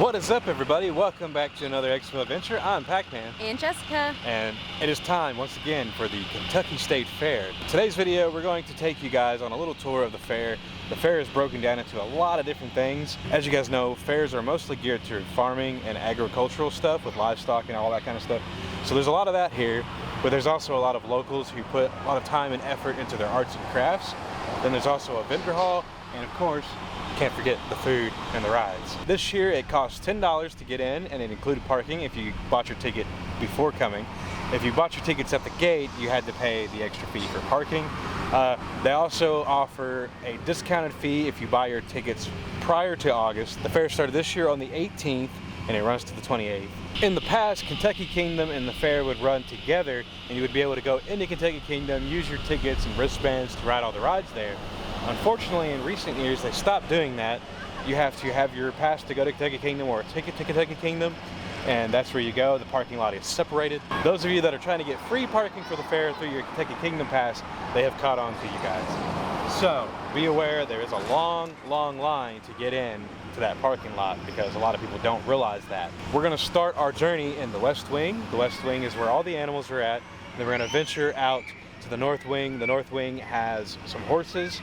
What is up, everybody? Welcome back to another X-Ville adventure. I'm Pac-Man. And Jessica. And it is time once again for the Kentucky State Fair. In today's video, we're going to take you guys on a little tour of the fair. The fair is broken down into a lot of different things. As you guys know, fairs are mostly geared to farming and agricultural stuff with livestock and all that kind of stuff. So there's a lot of that here, but there's also a lot of locals who put a lot of time and effort into their arts and crafts. Then there's also a vendor hall, and of course, can't forget the food and the rides. This year it costs $10 to get in, and it included parking if you bought your ticket before coming. If you bought your tickets at the gate, you had to pay the extra fee for parking. They also offer a discounted fee if you buy your tickets prior to August. The fair started this year on the 18th and it runs to the 28th. In the past, Kentucky Kingdom and the fair would run together, and you would be able to go into Kentucky Kingdom, use your tickets and wristbands to ride all the rides there. Unfortunately, in recent years, they stopped doing that. You have to have your pass to go to Kentucky Kingdom or a ticket to Kentucky Kingdom, and that's where you go. The parking lot is separated. Those of you that are trying to get free parking for the fair through your Kentucky Kingdom pass, they have caught on to you guys. So be aware there is a long line to get in to that parking lot because a lot of people don't realize that. We're going to start our journey in the West Wing. The West Wing is where all the animals are at. Then we're going to venture out to the North Wing. The North Wing has some horses,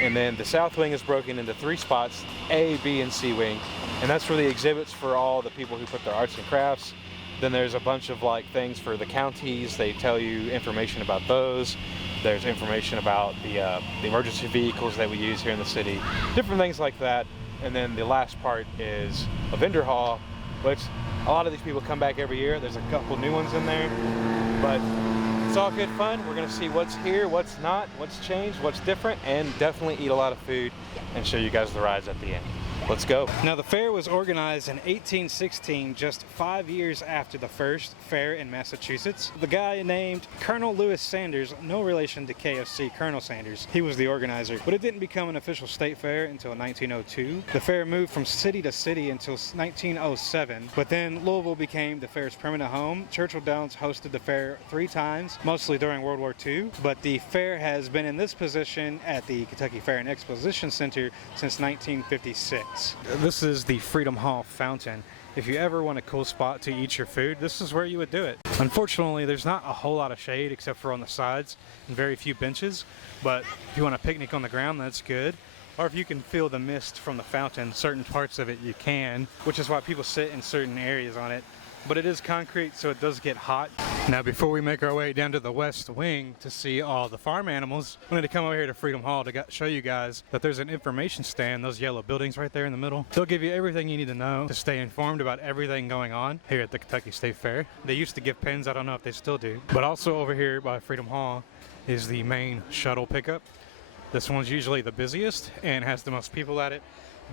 and then the South Wing is broken into 3 spots, A, B, and C Wing, and that's for the exhibits for all the people who put their arts and crafts. Then there's a bunch of things for the counties. They tell you information about those. There's information about the emergency vehicles that we use here in the city, different things like that. And then the last part is a vendor hall, which a lot of these people come back every year. There's a couple new ones in there, but it's all good fun. We're gonna see what's here, what's not, what's changed, what's different, and definitely eat a lot of food and show you guys the rides at the end. Let's go. Now, the fair was organized in 1816, just 5 years after the first fair in Massachusetts. The guy named Colonel Lewis Sanders, no relation to KFC Colonel Sanders, he was the organizer, but it didn't become an official state fair until 1902. The fair moved from city to city until 1907, but then Louisville became the fair's permanent home. Churchill Downs hosted the fair 3 times, mostly during World War II, but the fair has been in this position at the Kentucky Fair and Exposition Center since 1956. This is the Freedom Hall fountain. If you ever want a cool spot to eat your food, this is where you would do it. Unfortunately, there's not a whole lot of shade except for on the sides and very few benches, but if you want a picnic on the ground, that's good. Or if you can feel the mist from the fountain, certain parts of it you can, which is why people sit in certain areas on it. But it is concrete, so it does get hot. Now, before we make our way down to the West Wing to see all the farm animals, I wanted to come over here to Freedom Hall to show you guys that there's an information stand, those yellow buildings right there in the middle. They'll give you everything you need to know to stay informed about everything going on here at the Kentucky State Fair. They used to give pins, I don't know if they still do. But also over here by Freedom Hall is the main shuttle pickup. This one's usually the busiest and has the most people at it,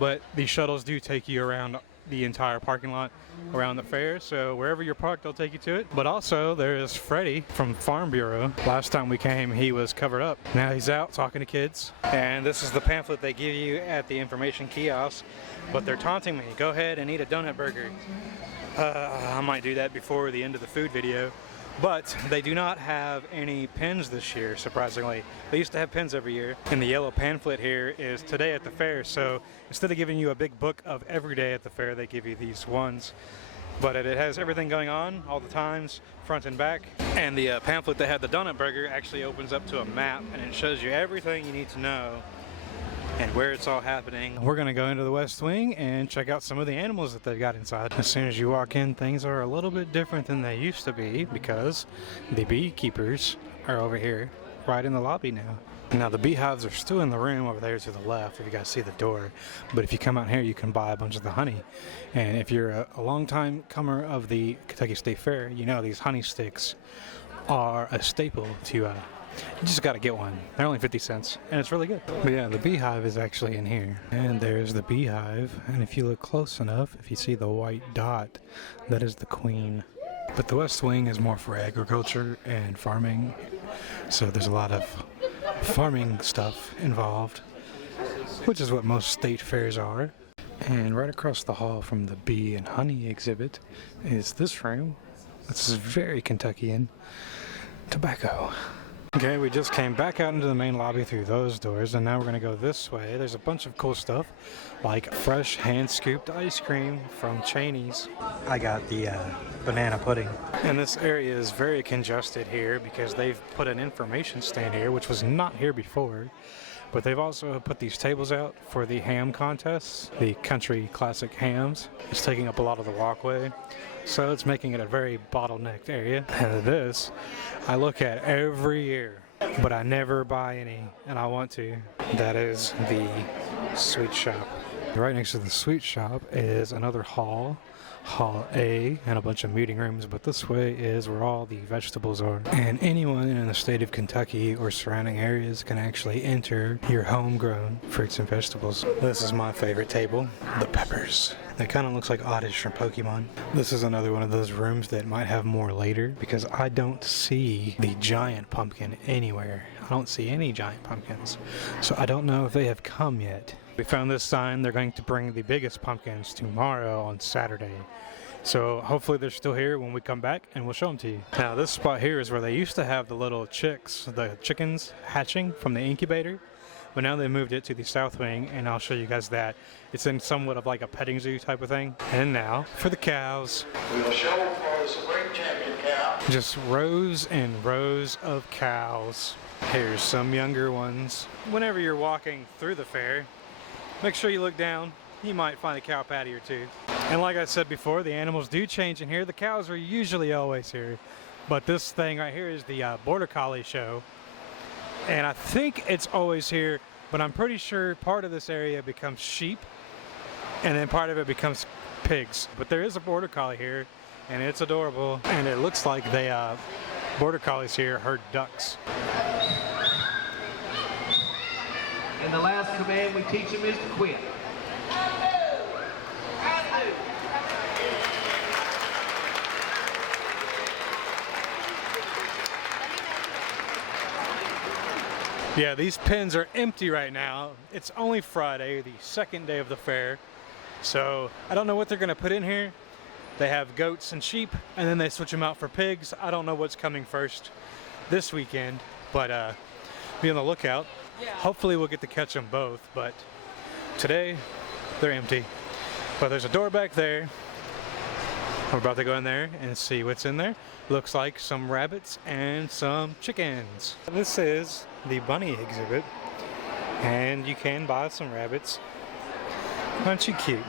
but these shuttles do take you around the entire parking lot around the fair, so wherever you're parked they'll take you to it. But also there's Freddie from Farm Bureau. Last time we came he was covered up. Now he's out talking to kids, and this is the pamphlet they give you at the information kiosk. But they're taunting me, go ahead and eat a donut burger. I might do that before the end of the food video. But they do not have any pins this year, surprisingly. They used to have pins every year. And the yellow pamphlet here is today at the fair, so instead of giving you a big book of every day at the fair, they give you these ones. But it has everything going on, all the times, front and back. And the pamphlet that had the donut burger actually opens up to a map, and it shows you everything you need to know and where it's all happening. We're gonna go into the West Wing and check out some of the animals that they've got inside. As soon as you walk in, things are a little bit different than they used to be because the beekeepers are over here right in the lobby now. Now, the beehives are still in the room over there to the left if you guys see the door, but if you come out here you can buy a bunch of the honey. And if you're a long time comer of the Kentucky State Fair, you know these honey sticks are a staple to you just got to get one. They're only 50 cents, and it's really good. But yeah, the beehive is actually in here. And there's the beehive, and if you look close enough, if you see the white dot, that is the queen. But the West Wing is more for agriculture and farming, so there's a lot of farming stuff involved, which is what most state fairs are. And right across the hall from the bee and honey exhibit is this room. This is very Kentuckian. Tobacco. Okay, we just came back out into the main lobby through those doors, and now we're gonna go this way. There's a bunch of cool stuff, like fresh hand-scooped ice cream from Cheney's. I got the banana pudding. And this area is very congested here because they've put an information stand here, which was not here before. But they've also put these tables out for the ham contests, the country classic hams. It's taking up a lot of the walkway, so it's making it a very bottlenecked area. And this, I look at every year, but I never buy any, and I want to. That is the sweet shop. Right next to the sweet shop is another hall. Hall A, and a bunch of meeting rooms, but this way is where all the vegetables are. And anyone in the state of Kentucky or surrounding areas can actually enter your homegrown fruits and vegetables. This is my favorite table, the peppers. It kind of looks like Oddish from Pokemon. This is another one of those rooms that might have more later because I don't see the giant pumpkin anywhere. I don't see any giant pumpkins, so I don't know if they have come yet. We found this sign. They're going to bring the biggest pumpkins tomorrow on Saturday. So hopefully they're still here when we come back and we'll show them to you. Now this spot here is where they used to have the little chicks, the chickens hatching from the incubator. But now they moved it to the south wing, and I'll show you guys that. It's in somewhat of like a petting zoo type of thing. And now for the cows. We will show for the spring champion cow. Just rows and rows of cows. Here's some younger ones. Whenever you're walking through the fair, make sure you look down. You might find a cow patty or two. And like I said before, the animals do change in here. The cows are usually always here. But this thing right here is the Border Collie show. And I think it's always here, but I'm pretty sure part of this area becomes sheep, and then part of it becomes pigs. But there is a Border Collie here, and it's adorable. And it looks like they, Border Collies here herd ducks. And the last command we teach them is to quit. Yeah, these pens are empty right now. It's only Friday, the second day of the fair. So I don't know what they're gonna put in here. They have goats and sheep, and then they switch them out for pigs. I don't know what's coming first this weekend, but be on the lookout. Hopefully we'll get to catch them both, but today they're empty. But there's a door back there. We're about to go in there and see what's in there. Looks like some rabbits and some chickens. This is the bunny exhibit, and you can buy some rabbits. Aren't you cute?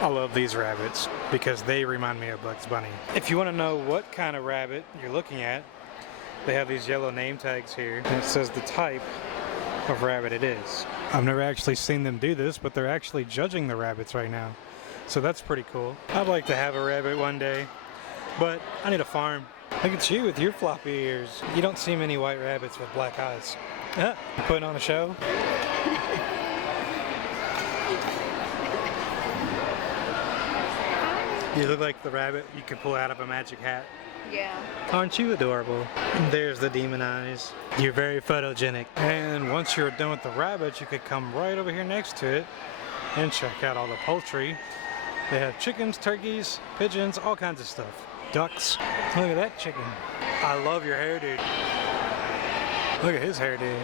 I love these rabbits because they remind me of Bugs Bunny. If you want to know what kind of rabbit you're looking at, they have these yellow name tags here, and it says the type of rabbit it is. I've never actually seen them do this, but they're actually judging the rabbits right now. So that's pretty cool. I'd like to have a rabbit one day, but I need a farm. Look at you with your floppy ears. You don't see many white rabbits with black eyes. You putting on a show? You look like the rabbit you can pull out of a magic hat. Yeah. Aren't you adorable? There's the demon eyes. You're very photogenic. And once you're done with the rabbits, you could come right over here next to it and check out all the poultry. They have chickens, turkeys, pigeons, all kinds of stuff. Ducks. Look at that chicken. I love your hair, dude. Look at his hair, dude.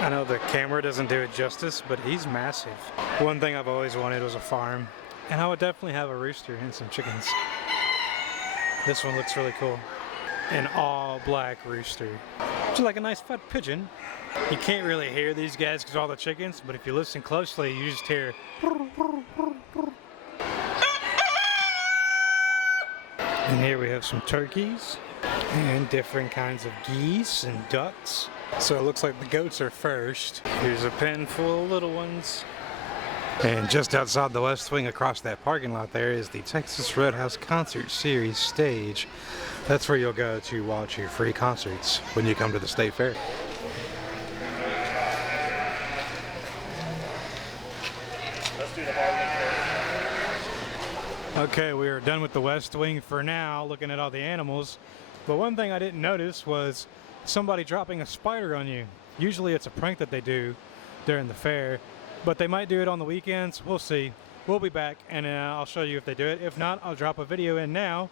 I know the camera doesn't do it justice, but he's massive. One thing I've always wanted was a farm, and I would definitely have a rooster and some chickens. This one looks really cool. An all black rooster. Just like a nice fat pigeon. You can't really hear these guys because of all the chickens, but if you listen closely, you just hear. And here we have some turkeys and different kinds of geese and ducks. So it looks like the goats are first. Here's a pen full of little ones. And just outside the West Wing across that parking lot there is the Texas Roadhouse Concert Series stage. That's where you'll go to watch your free concerts when you come to the State Fair. Okay, we are done with the West Wing for now, looking at all the animals. But one thing I didn't notice was somebody dropping a spider on you. Usually it's a prank that they do during the fair, but they might do it on the weekends. We'll see. We'll be back and I'll show you if they do it. If not, I'll drop a video in now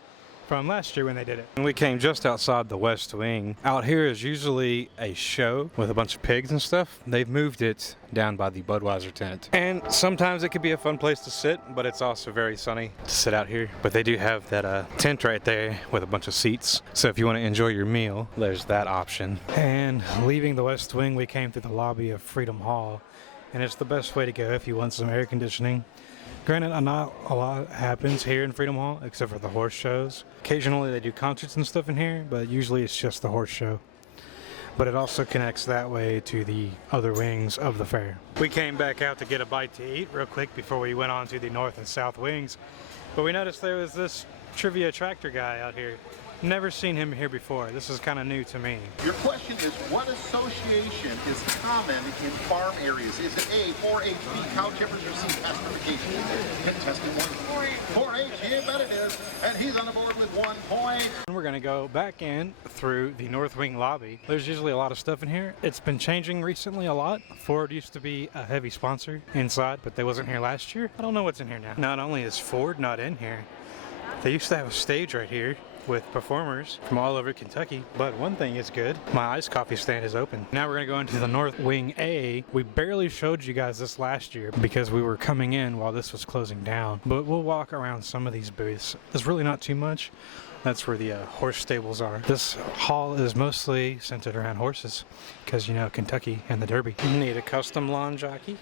from last year when they did it. And we came just outside the West Wing. Out here is usually a show with a bunch of pigs and stuff. They've moved it down by the Budweiser tent. And sometimes it could be a fun place to sit, but it's also very sunny to sit out here. But they do have that tent right there with a bunch of seats. So if you want to enjoy your meal, there's that option. And leaving the West Wing, we came through the lobby of Freedom Hall. And it's the best way to go if you want some air conditioning. Granted, not a lot happens here in Freedom Hall except for the horse shows. Occasionally they do concerts and stuff in here, but usually it's just the horse show. But it also connects that way to the other wings of the fair. We came back out to get a bite to eat real quick before we went on to the north and south wings. But we noticed there was this trivia tractor guy out here. Never seen him here before. This is kind of new to me. Your question is, what association is common in farm areas? Is it A, 4-H, B, cow chippers, or C, pacification? Testing 1. 4-H, you bet it is. And he's on the board with 1 point. And we're gonna go back in through the North Wing lobby. There's usually a lot of stuff in here. It's been changing recently a lot. Ford used to be a heavy sponsor inside, but they wasn't here last year. I don't know what's in here now. Not only is Ford not in here, they used to have a stage right here with performers from all over Kentucky, but one thing is good, my iced coffee stand is open. Now we're gonna go into the North Wing A. We barely showed you guys this last year because we were coming in while this was closing down, but we'll walk around some of these booths. There's really not too much. That's where the horse stables are. This hall is mostly centered around horses because, you know, Kentucky and the Derby. You need a custom lawn jockey.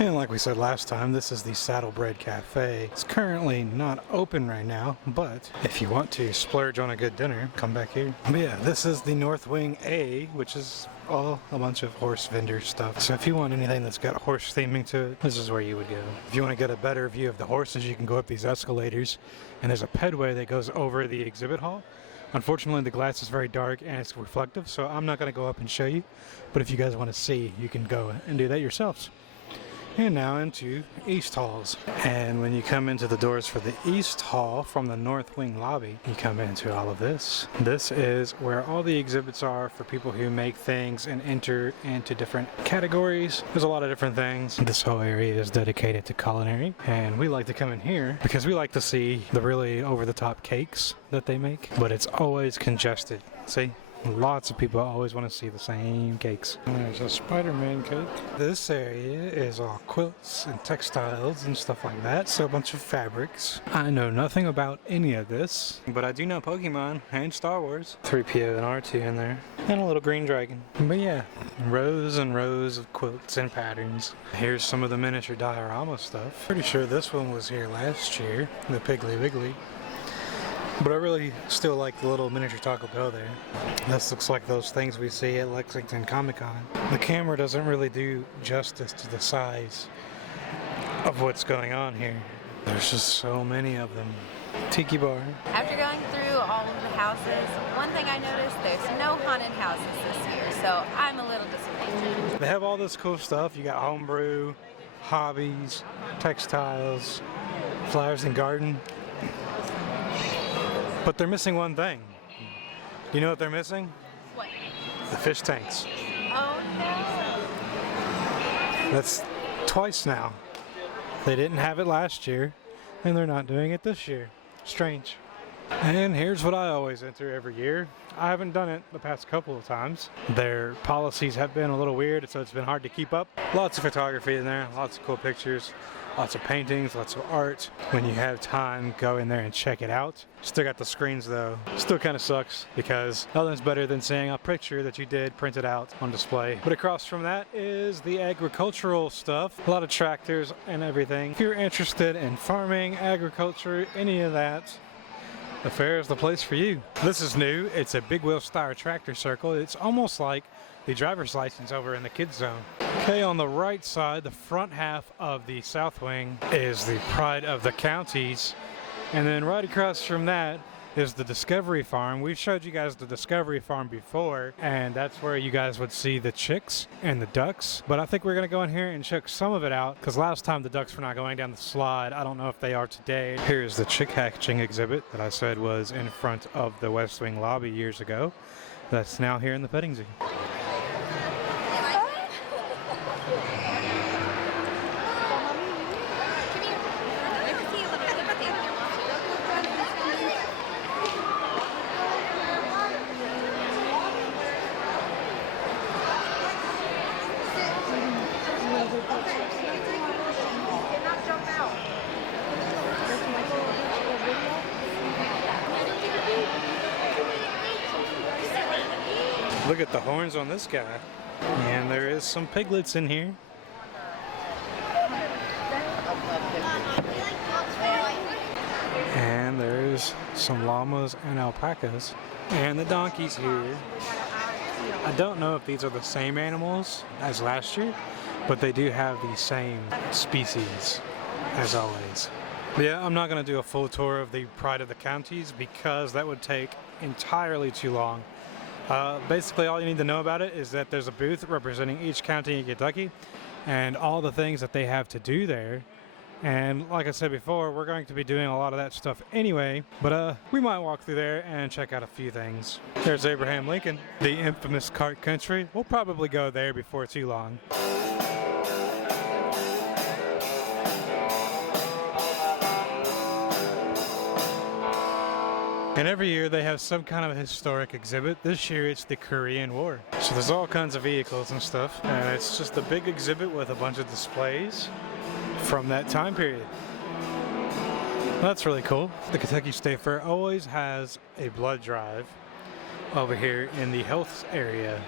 And like we said last time, this is the Saddlebred Cafe. It's currently not open right now, but if you want to splurge on a good dinner, come back here. But yeah, this is the North Wing A, which is all a bunch of horse vendor stuff. So if you want anything that's got horse theming to it, this is where you would go. If you want to get a better view of the horses, you can go up these escalators, and there's a pedway that goes over the exhibit hall. Unfortunately, the glass is very dark and it's reflective, so I'm not going to go up and show you. But if you guys want to see, you can go and do that yourselves. And now into East Halls. And when you come into the doors for the East Hall from the North Wing lobby, you come into all of this. This is where all the exhibits are for people who make things and enter into different categories. There's a lot of different things. This whole area is dedicated to culinary, and we like to come in here because we like to see the really over-the-top cakes that they make, but it's always congested. See? Lots of people always want to see the same cakes. There's a Spider-Man cake. This area is all quilts and textiles and stuff like that, so a bunch of fabrics. I know nothing about any of this, but I do know Pokemon and Star Wars. 3PO and R2 in there, and a little green dragon. But yeah, rows and rows of quilts and patterns. Here's some of the miniature diorama stuff. Pretty sure this one was here last year, the Piggly Wiggly. But I really still like the little miniature Taco Bell there. This looks like those things we see at Lexington Comic-Con. The camera doesn't really do justice to the size of what's going on here. There's just so many of them. Tiki bar. After going through all of the houses, one thing I noticed, there's no haunted houses this year, so I'm a little disappointed. They have all this cool stuff. You got homebrew, hobbies, textiles, flowers and garden. But they're missing one thing. You know what they're missing? What? The fish tanks. Oh no. That's twice now. They didn't have it last year, and they're not doing it this year. Strange. And here's what I always enter every year. I haven't done it the past couple of times. Their policies have been a little weird, so it's been hard to keep up. Lots of photography in there, lots of cool pictures, lots of paintings, lots of art. When you have time, go in there and check it out. Still got the screens though. Still kind of sucks because nothing's better than seeing a picture that you did printed out on display. But across from that is the agricultural stuff. A lot of tractors and everything. If you're interested in farming, agriculture, any of that, the fair is the place for you. This is new. It's a big wheel Steyr tractor circle. It's almost like the driver's license over in the kids zone. Okay, on the right side, the front half of the South Wing is the pride of the counties. And then right across from that is the Discovery Farm. We've showed you guys the Discovery Farm before, and that's where you guys would see the chicks and the ducks. But I think we're gonna go in here and check some of it out, because last time the ducks were not going down the slide. I don't know if they are today. Here's the chick hatching exhibit that I said was in front of the West Wing lobby years ago. That's now here in the petting zoo. Look at the horns on this guy. And there is some piglets in here. And there's some llamas and alpacas. And the donkeys here. I don't know if these are the same animals as last year, but they do have the same species as always. But yeah, I'm not going to do a full tour of the Pride of the Counties because that would take entirely too long. Basically all you need to know about it is that there's a booth representing each county in Kentucky and all the things that they have to do there. And like I said before, we're going to be doing a lot of that stuff anyway, but we might walk through there and check out a few things. There's Abraham Lincoln, the infamous cart country. We'll probably go there before too long. And every year they have some kind of a historic exhibit. This year it's the Korean War. So there's all kinds of vehicles and stuff, and it's just a big exhibit with a bunch of displays from that time period. That's really cool. The Kentucky State Fair always has a blood drive over here in the health area.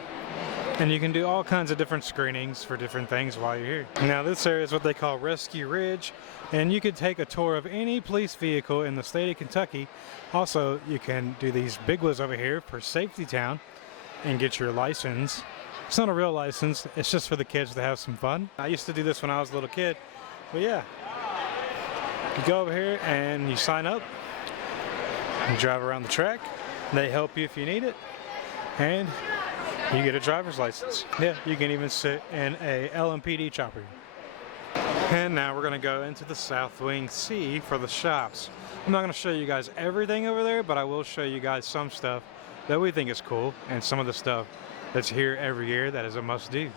And you can do all kinds of different screenings for different things while you're here. Now this area is what they call Rescue Ridge, and you can take a tour of any police vehicle in the state of Kentucky. Also, you can do these big ones over here for Safety Town and get your license. It's not a real license, it's just for the kids to have some fun. I used to do this when I was a little kid, but yeah. You go over here and you sign up, you drive around the track, they help you if you need it, and you get a driver's license. Yeah, you can even sit in a LMPD chopper. And now we're gonna go into the South Wing C for the shops. I'm not gonna show you guys everything over there, but I will show you guys some stuff that we think is cool and some of the stuff that's here every year that is a must-do.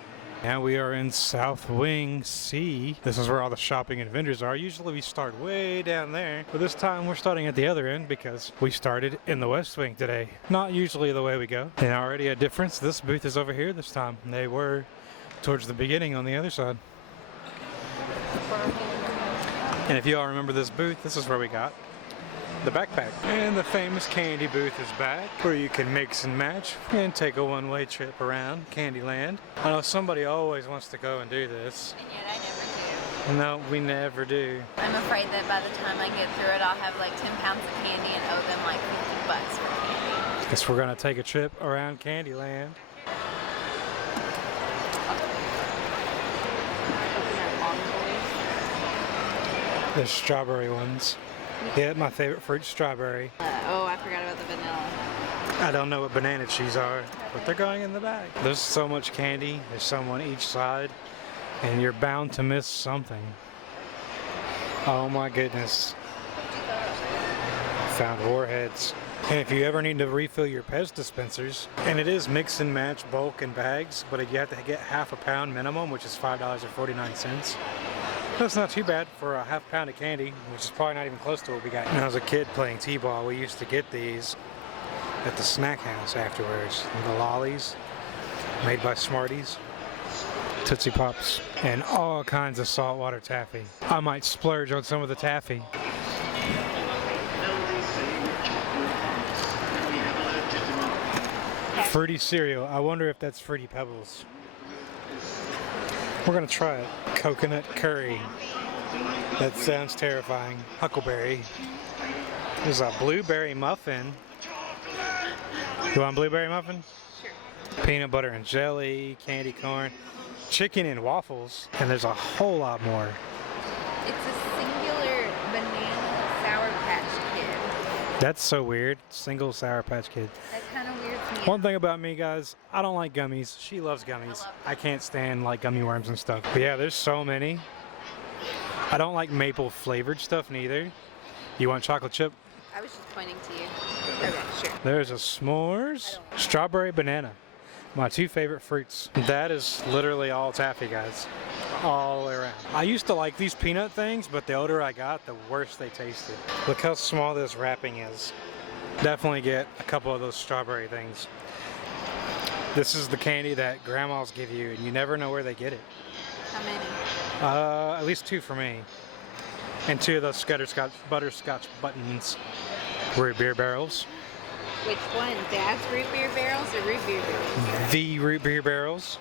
Now we are in South Wing C. This is where all the shopping and vendors are. Usually we start way down there, but this time we're starting at the other end because we started in the West Wing today. Not usually the way we go. And already a difference, this booth is over here this time. They were towards the beginning on the other side. And if you all remember this booth, this is where we got the backpack. And the famous candy booth is back, where you can mix and match and take a one-way trip around Candyland. I know somebody always wants to go and do this. And yet I never do. No, we never do. I'm afraid that by the time I get through it, I'll have like 10 pounds of candy and owe them like 50 bucks for candy. Guess we're gonna take a trip around Candyland. The strawberry ones. Yeah, my favorite fruit, strawberry. Oh, I forgot about the vanilla. I don't know what banana cheese are, but they're going in the bag. There's so much candy. There's some on each side, and you're bound to miss something. Oh my goodness. Found warheads. And if you ever need to refill your Pez dispensers, and it is mix and match bulk and bags, but you have to get half a pound minimum, which is $5.49. That's not too bad for a half pound of candy, which is probably not even close to what we got. When I was a kid playing t-ball, we used to get these at the snack house afterwards. The lollies, made by Smarties, Tootsie Pops, and all kinds of saltwater taffy. I might splurge on some of the taffy. Fruity cereal. I wonder if that's Fruity Pebbles. We're gonna try it. Coconut curry. That sounds terrifying. Huckleberry. There's a blueberry muffin. You want a blueberry muffin? Sure. Peanut butter and jelly, candy corn, chicken and waffles, and there's a whole lot more. It's a singular banana Sour Patch Kid. That's so weird. Single Sour Patch Kid. That kind of weirds me One out. thing about me, guys, I don't like gummies. She loves gummies. I can't stand like gummy worms and stuff. But yeah, there's so many. I don't like maple flavored stuff neither. You want chocolate chip? I was just pointing to you. Okay, sure. There's a s'mores. Strawberry banana. My two favorite fruits. That is literally all taffy, guys. All the way around. I used to like these peanut things, but the older I got, the worse they tasted. Look how small this wrapping is. Definitely get a couple of those strawberry things. This is the candy that grandmas give you, and you never know where they get it. How many? At least 2 for me. And 2 of those butterscotch buttons. Root beer barrels. Which one? Dad's root beer barrels or root beer barrels? The root beer barrels.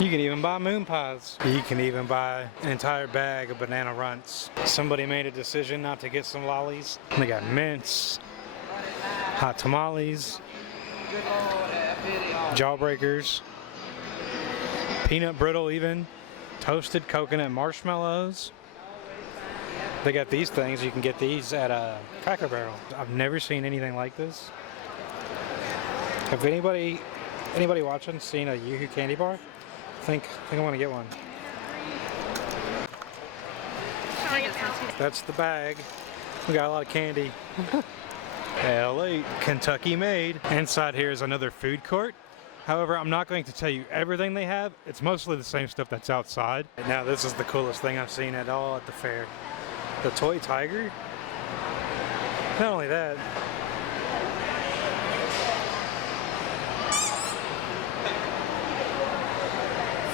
You can even buy moon pies. You can even buy an entire bag of banana runts. Somebody made a decision not to get some lollies. They got mints, hot tamales, jawbreakers, peanut brittle even, toasted coconut marshmallows. They got these things. You can get these at a Cracker Barrel. I've never seen anything like this. Have anybody watching seen a Yoo-Hoo candy bar? I think I want to get one. That's the bag. We got a lot of candy. LA, Kentucky made. Inside here is another food court. However, I'm not going to tell you everything they have. It's mostly the same stuff that's outside. Now this is the coolest thing I've seen at all at the fair. The toy tiger. Not only that,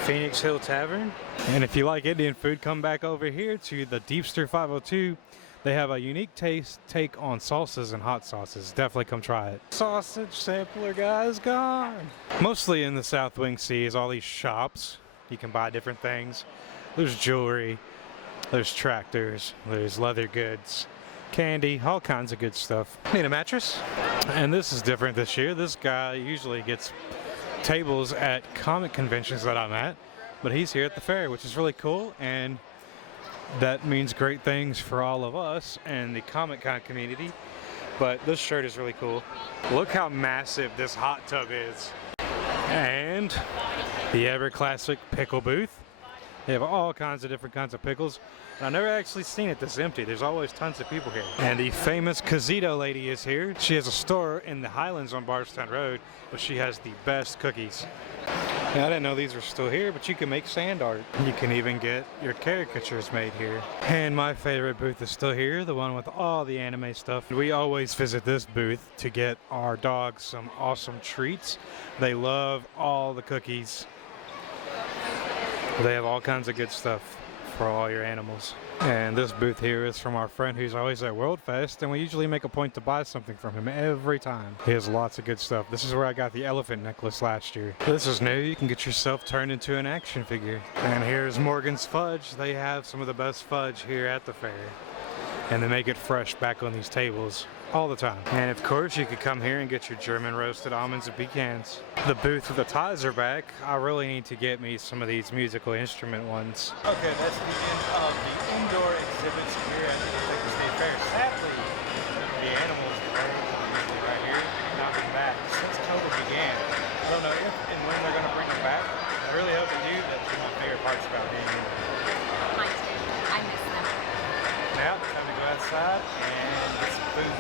Phoenix Hill Tavern. And if you like Indian food, come back over here to the Deepster 502. They have a unique take on salsas and hot sauces. Definitely come try it. Sausage sampler guys gone. Mostly in the South Wing Sea is all these shops. You can buy different things. There's jewelry, there's tractors, there's leather goods, candy, all kinds of good stuff. Need a mattress? And this is different this year. This guy usually gets tables at comic conventions that I'm at, but he's here at the fair, which is really cool, and that means great things for all of us and the Comic-Con community. But this shirt is really cool. Look how massive this hot tub is. And the ever classic pickle booth. They have all kinds of different kinds of pickles. And I've never actually seen it this empty. There's always tons of people here. And the famous Cazito lady is here. She has a store in the Highlands on Bardstown Road, but she has the best cookies. Now, I didn't know these were still here, but you can make sand art. You can even get your caricatures made here. And my favorite booth is still here, the one with all the anime stuff. We always visit this booth to get our dogs some awesome treats. They love all the cookies. They have all kinds of good stuff for all your animals. And this booth here is from our friend who's always at World Fest, and we usually make a point to buy something from him every time. He has lots of good stuff. This is where I got the elephant necklace last year. This is new. You can get yourself turned into an action figure. And here's Morgan's Fudge. They have some of the best fudge here at the fair. And they make it fresh back on these tables all the time. And of course, you could come here and get your German roasted almonds and pecans. The booth with the ties are back. I really need to get me some of these musical instrument ones. Okay, that's the end of the indoor exhibits here at the Kentucky State Fair. Sadly, the animals right here have not been back since COVID began. I don't know if and when they're going to bring them back. I really hope they do. That's one of my favorite parts about being here. Mine too. I miss them. Now, time to go outside and get some food.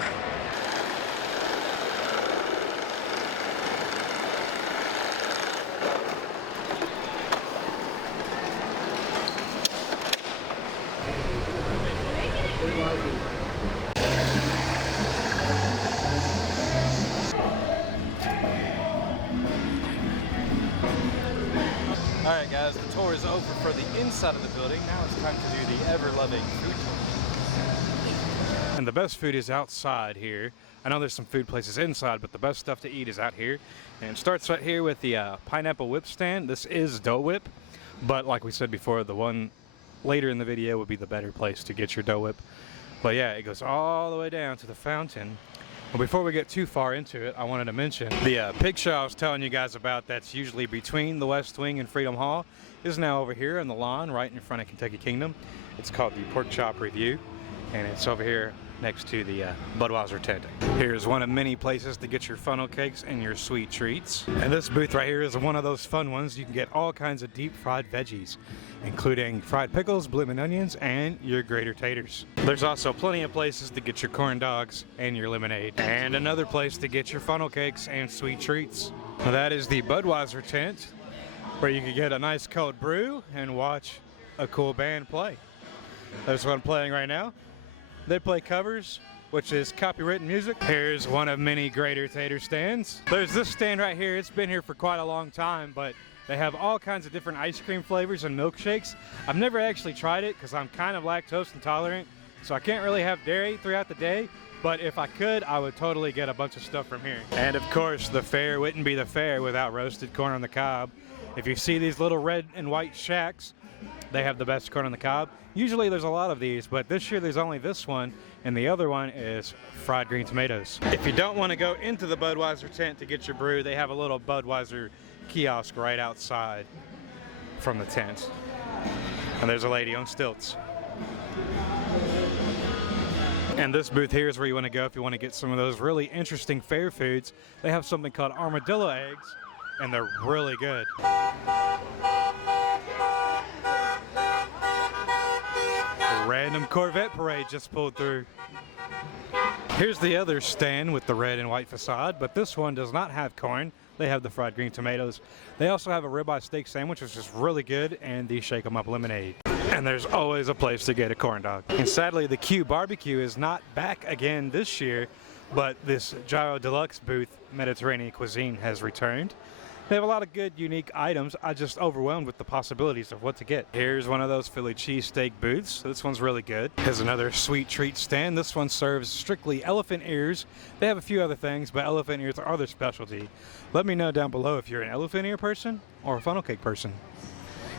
Alright guys, the tour is over for the inside of the building. Now it's time to do the ever-loving food tour. And the best food is outside here. I know there's some food places inside, but the best stuff to eat is out here. And it starts right here with the pineapple whip stand. This is Dough Whip, but like we said before, the one later in the video would be the better place to get your Dough Whip. But yeah, it goes all the way down to the fountain. But before we get too far into it, I wanted to mention the pig show I was telling you guys about that's usually between the West Wing and Freedom Hall is now over here on the lawn right in front of Kentucky Kingdom. It's called the Pork Chop Review, and it's over here next to the Budweiser tent. Here's one of many places to get your funnel cakes and your sweet treats. And this booth right here is one of those fun ones. You can get all kinds of deep fried veggies, including fried pickles, bloomin' onions, and your grater taters. There's also plenty of places to get your corn dogs and your lemonade, and another place to get your funnel cakes and sweet treats. Now that is the Budweiser tent, where you can get a nice cold brew and watch a cool band play. That's what I'm playing right now. They play covers, which is copywritten music. Here's one of many grater tater stands. There's this stand right here. It's been here for quite a long time, but They have all kinds of different ice cream flavors and milkshakes. I've never actually tried it because I'm kind of lactose intolerant, so I can't really have dairy throughout the day. But if I could, I would totally get a bunch of stuff from here. And of course, the fair wouldn't be the fair without roasted corn on the cob. If you see these little red and white shacks, they have the best corn on the cob. Usually there's a lot of these, but this year there's only this one, and the other one is fried green tomatoes. If you don't want to go into the Budweiser tent to get your brew, they have a little Budweiser kiosk right outside from the tent. And there's a lady on stilts. And this booth here is where you want to go if you want to get some of those really interesting fair foods. They have something called armadillo eggs, and they're really good. A random Corvette parade just pulled through. Here's the other stand with the red and white facade, but this one does not have corn. They have the fried green tomatoes. They also have a ribeye steak sandwich, which is really good, and the Shake 'em Up lemonade. And there's always a place to get a corn dog. And sadly, the Q Barbecue is not back again this year, but this Gyro Deluxe booth, Mediterranean cuisine, has returned. They have a lot of good, unique items. I'm just overwhelmed with the possibilities of what to get. Here's one of those Philly cheesesteak booths. This one's really good. Here's another sweet treat stand. This one serves strictly elephant ears. They have a few other things, but elephant ears are their specialty. Let me know down below if you're an elephant ear person or a funnel cake person.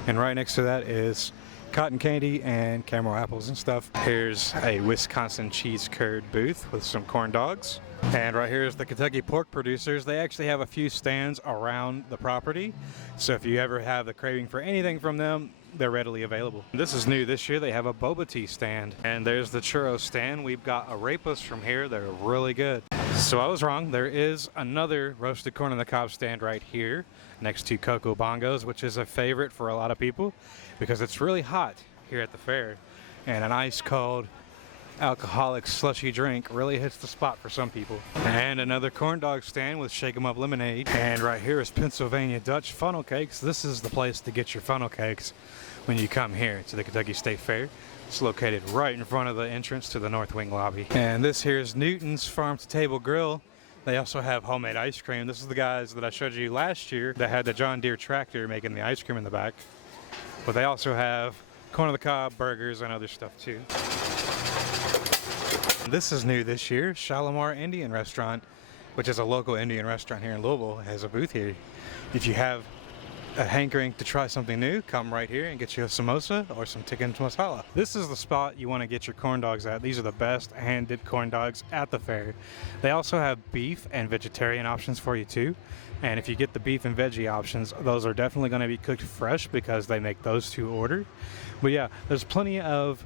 And right next to that is cotton candy and caramel apples and stuff. Here's a Wisconsin cheese curd booth with some corn dogs. And right here is the Kentucky Pork Producers. They actually have a few stands around the property, so if you ever have the craving for anything from them, they're readily available. This is new this year. They have a boba tea stand. And there's the churro stand. We've got arepas from here. They're really good. So I was wrong. There is another roasted corn on the cob stand right here next to Coco Bongos, which is a favorite for a lot of people because it's really hot here at the fair, and an ice cold alcoholic slushy drink really hits the spot for some people. And another corn dog stand with Shake 'em Up lemonade. And right here is Pennsylvania Dutch funnel cakes. This is the place to get your funnel cakes when you come here to the Kentucky State Fair. It's located right in front of the entrance to the North Wing lobby. And this here is Newton's Farm to Table Grill. They also have homemade ice cream. This is the guys that I showed you last year that had the John Deere tractor making the ice cream in the back. But they also have corn on the cob, burgers, and other stuff too. This is new this year. Shalimar Indian Restaurant, which is a local Indian restaurant here in Louisville, has a booth here. If you have a hankering to try something new, come right here and get you a samosa or some tikka masala. This is the spot you want to get your corn dogs at. These are the best hand-dipped corn dogs at the fair. They also have beef and vegetarian options for you too. And if you get the beef and veggie options, those are definitely going to be cooked fresh because they make those to order. But yeah, there's plenty of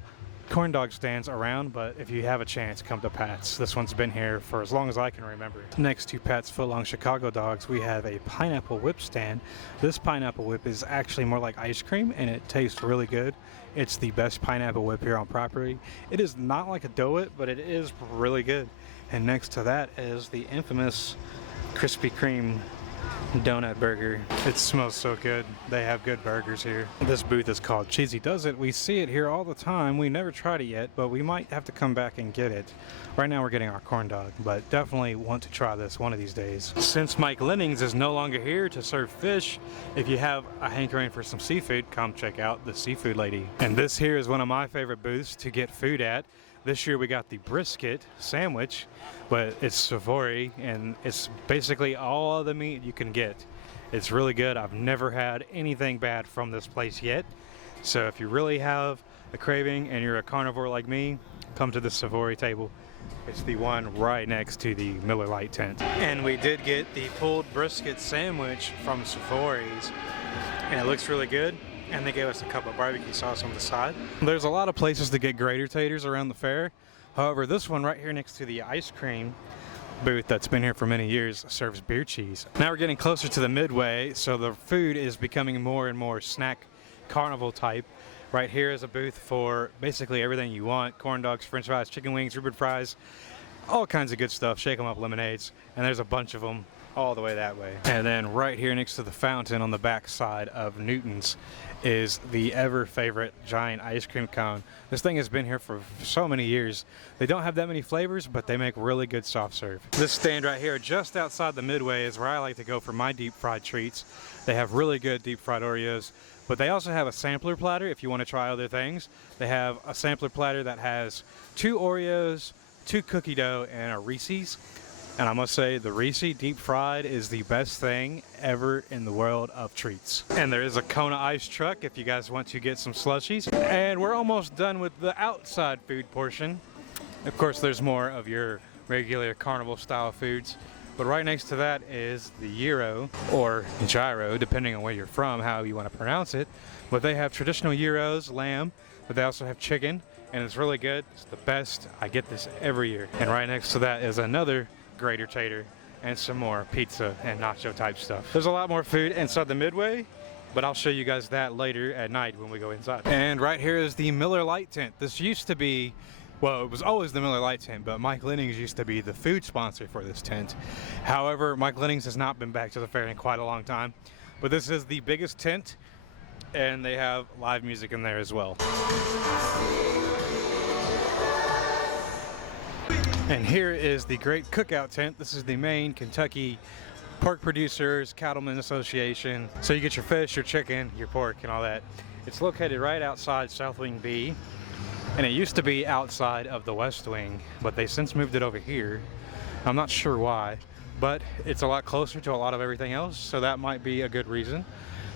corn dog stands around, but if you have a chance, come to Pat's. This one's been here for as long as I can remember. Next to Pat's Footlong Chicago Dogs, we have a pineapple whip stand. This pineapple whip is actually more like ice cream, and it tastes really good. It's the best pineapple whip here on property. It is not like a Dough Whip, but it is really good. And next to that is the infamous Krispy Kreme donut burger. It smells so good. They have good burgers here. This booth is called Cheesy Does It. We see it here all the time. We never tried it yet, but we might have to come back and get it. Right now we're getting our corn dog, but definitely want to try this one of these days. Since Mike Lennings is no longer here to serve fish, if you have a hankering for some seafood, come check out the Seafood Lady. And this here is one of my favorite booths to get food at. This year we got the brisket sandwich, but it's savory and it's basically all of the meat you can get. It's really good. I've never had anything bad from this place yet. So if you really have a craving and you're a carnivore like me, come to the savory table. It's the one right next to the Miller Lite tent. And we did get the pulled brisket sandwich from Savory's, and it looks really good. And they gave us a cup of barbecue sauce on the side. There's a lot of places to get grater taters around the fair. However, this one right here next to the ice cream booth that's been here for many years serves beer cheese. Now we're getting closer to the Midway, so the food is becoming more and more snack carnival type. Right here is a booth for basically everything you want: corn dogs, french fries, chicken wings, ribeye fries, all kinds of good stuff, Shake 'em Up lemonades, and there's a bunch of them all the way that way. And then right here next to the fountain on the back side of Newton's is the ever favorite giant ice cream cone. This thing has been here for so many years. They don't have that many flavors, but they make really good soft serve. This stand right here just outside the Midway is where I like to go for my deep fried treats. They have really good deep fried Oreos, but they also have a sampler platter if you want to try other things. They have a sampler platter that has 2 Oreos, 2 cookie dough, and a Reese's. And I must say, the Reese deep fried is the best thing ever in the world of treats. And there is a Kona ice truck if you guys want to get some slushies. And we're almost done with the outside food portion. Of course, there's more of your regular carnival style foods. But right next to that is the gyro, or gyro, depending on where you're from, how you want to pronounce it. But they have traditional gyros, lamb, but they also have chicken, and it's really good. It's the best. I get this every year. And right next to that is another grater tater and some more pizza and nacho type stuff. There's a lot more food inside the Midway, but I'll show you guys that later at night when we go inside. And right here is the Miller Lite tent. This used to be, well, it was always the Miller Lite tent, but Mike Lennings used to be the food sponsor for this tent. However, Mike Lennings has not been back to the fair in quite a long time, but this is the biggest tent, and they have live music in there as well. And here is the Great Cookout Tent. This is the main Kentucky Pork Producers Cattlemen Association. So you get your fish, your chicken, your pork, and all that. It's located right outside South Wing B, and it used to be outside of the West Wing, but they since moved it over here. I'm not sure why, but it's a lot closer to a lot of everything else, so that might be a good reason.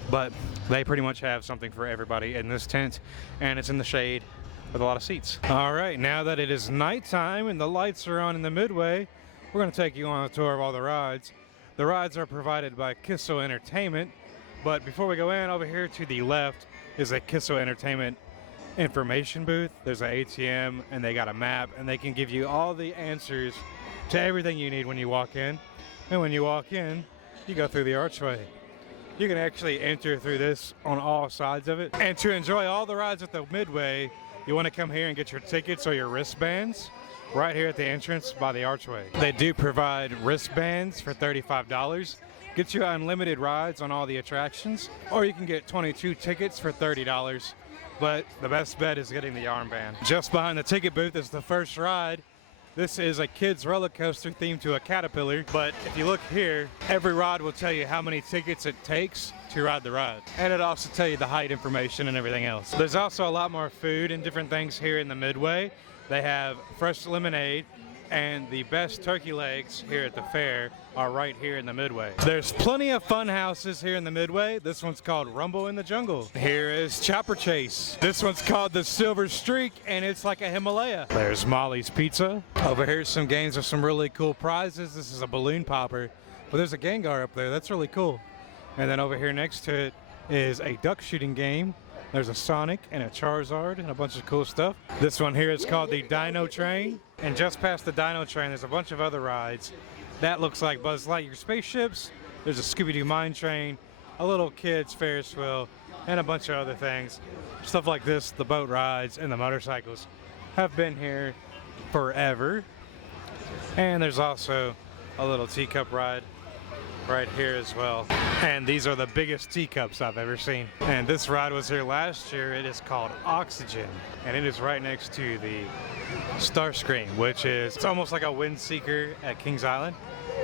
But they pretty much have something for everybody in this tent, and it's in the shade with a lot of seats. All right, now that it is nighttime and the lights are on in the Midway, we're gonna take you on a tour of all the rides. The rides are provided by X-Ville Entertainment, but before we go in, over here to the left is a X-Ville Entertainment information booth. There's an ATM, and they got a map, and they can give you all the answers to everything you need when you walk in. And when you walk in, you go through the archway. You can actually enter through this on all sides of it. And to enjoy all the rides at the Midway, you want to come here and get your tickets or your wristbands right here at the entrance by the archway. They do provide wristbands for $35. Get you unlimited rides on all the attractions, or you can get 22 tickets for $30. But the best bet is getting the armband. Just behind the ticket booth is the first ride. This is a kid's roller coaster themed to a caterpillar, but if you look here, every ride will tell you how many tickets it takes to ride the ride. And it'll also tell you the height information and everything else. There's also a lot more food and different things here in the Midway. They have fresh lemonade, and the best turkey legs here at the fair are right here in the Midway. There's plenty of fun houses here in the Midway. This one's called Rumble in the Jungle. Here is Chopper Chase. This one's called the Silver Streak, and it's like a Himalaya. There's Molly's Pizza. Over here's some games with some really cool prizes. This is a balloon popper, but there's a Gengar up there. That's really cool. And then over here next to it is a duck shooting game. There's a Sonic and a Charizard and a bunch of cool stuff. This one here is called the Dino Train. And just past the Dino Train, there's a bunch of other rides. That looks like Buzz Lightyear spaceships. There's a Scooby-Doo mine train, a little kid's Ferris wheel, and a bunch of other things. Stuff like this, the boat rides and the motorcycles have been here forever. And there's also a little teacup ride right here as well. And these are the biggest teacups I've ever seen. And this ride was here last year. It is called Oxygen, and it is right next to the Starscream, which is, it's almost like a wind seeker at Kings Island.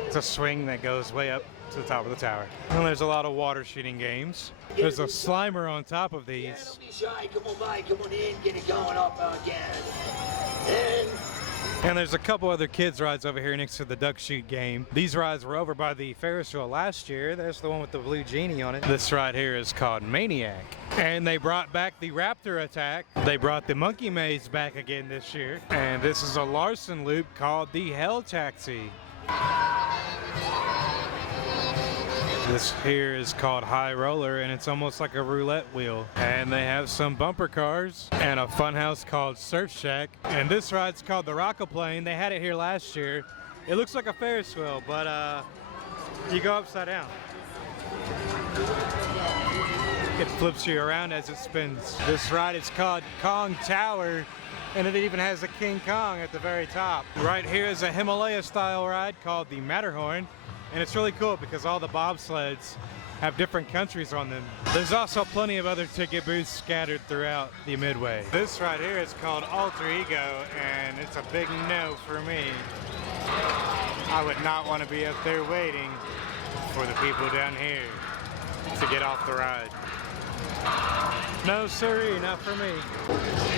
It's a swing that goes way up to the top of the tower. And there's a lot of water shooting games. There's a Slimer on top of these. Yeah, don't be shy. Come on by, come on in, get it going up again. And there's a couple other kids rides over here next to the duck shoot game. These rides were over by the Ferris wheel last year. There's the one with the blue genie on it. This ride here is called Maniac. And they brought back the Raptor Attack. They brought the Monkey Maze back again this year. And this is a Larson loop called the Hell Taxi. This here is called High Roller, and it's almost like a roulette wheel. And they have some bumper cars and a fun house called Surf Shack. And this ride's called the Rock-A-Plane. They had it here last year. It looks like a Ferris wheel, but you go upside down. It flips you around as it spins. This ride is called Kong Tower, and it even has a King Kong at the very top. Right here is a Himalaya-style ride called the Matterhorn. And it's really cool because all the bobsleds have different countries on them. There's also plenty of other ticket booths scattered throughout the Midway. This right here is called Alter Ego, and it's a big no for me. I would not want to be up there waiting for the people down here to get off the ride. No siree, not for me.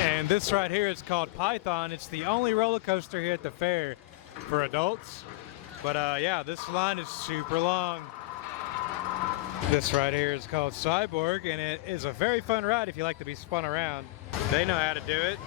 And this right here is called Python. It's the only roller coaster here at the fair for adults. But yeah, this line is super long. This right here is called Cyborg, and it is a very fun ride if you like to be spun around. They know how to do it.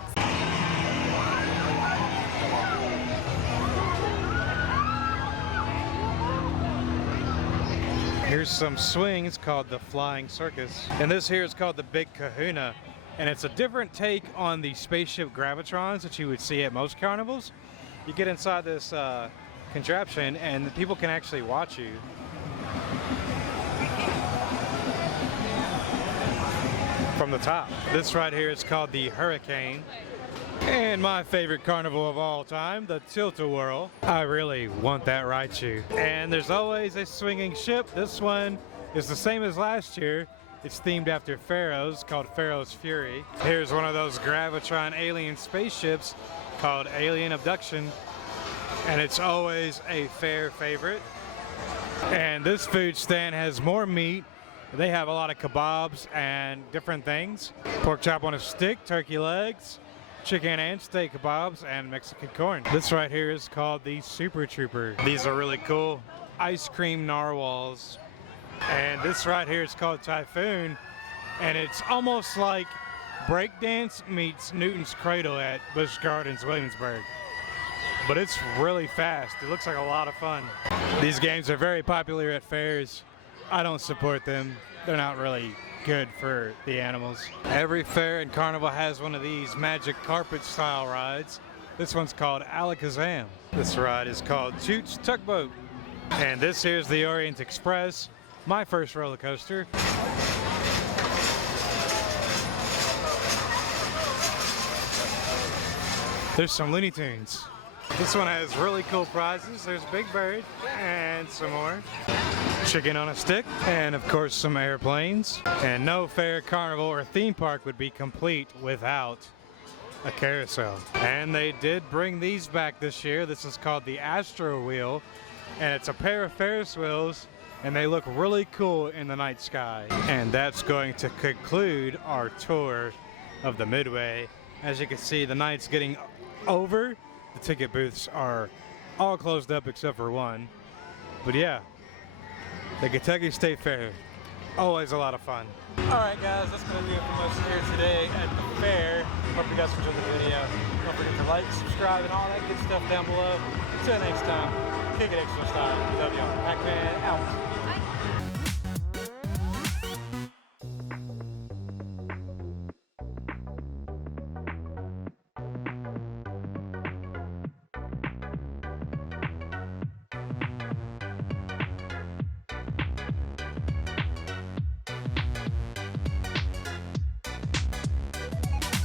Here's some swings called the Flying Circus. And this here is called the Big Kahuna. And it's a different take on the spaceship Gravitrons that you would see at most carnivals. You get inside this contraption and the people can actually watch you. From the top. This right here is called the Hurricane. And my favorite carnival of all time, the Tilt-A-Whirl. I really want that ride shoe. And there's always a swinging ship. This one is the same as last year. It's themed after Pharaoh's, called Pharaoh's Fury. Here's one of those Gravitron alien spaceships called Alien Abduction. And it's always a fair favorite. And this food stand has more meat. They have a lot of kebabs and different things. Pork chop on a stick, turkey legs, chicken and steak kebabs, and Mexican corn. This right here is called the Super Trooper. These are really cool. Ice cream narwhals. And this right here is called Typhoon. And it's almost like breakdance meets Newton's Cradle at Busch Gardens, Williamsburg. But it's really fast. It looks like a lot of fun. These games are very popular at fairs. I don't support them. They're not really good for the animals. Every fair and carnival has one of these magic carpet style rides. This one's called Alakazam. This ride is called Toots Tugboat. And this here's the Orient Express, my first roller coaster. There's some Looney Tunes. This one has really cool prizes. There's Big Bird and some more. Chicken on a stick, and of course some airplanes. And no fair, carnival, or theme park would be complete without a carousel. And they did bring these back this year. This is called the Astro Wheel, and it's a pair of Ferris wheels, and they look really cool in the night sky. And that's going to conclude our tour of the Midway. As you can see, the night's getting over. The ticket booths are all closed up except for one. But yeah, the Kentucky State Fair, always a lot of fun. Alright guys, that's going to do it from us here today at the fair. Hope you guys enjoyed the video. Don't forget to like, subscribe, and all that good stuff down below. Until next time, kick it extra style. Love y'all. Pac-Man out.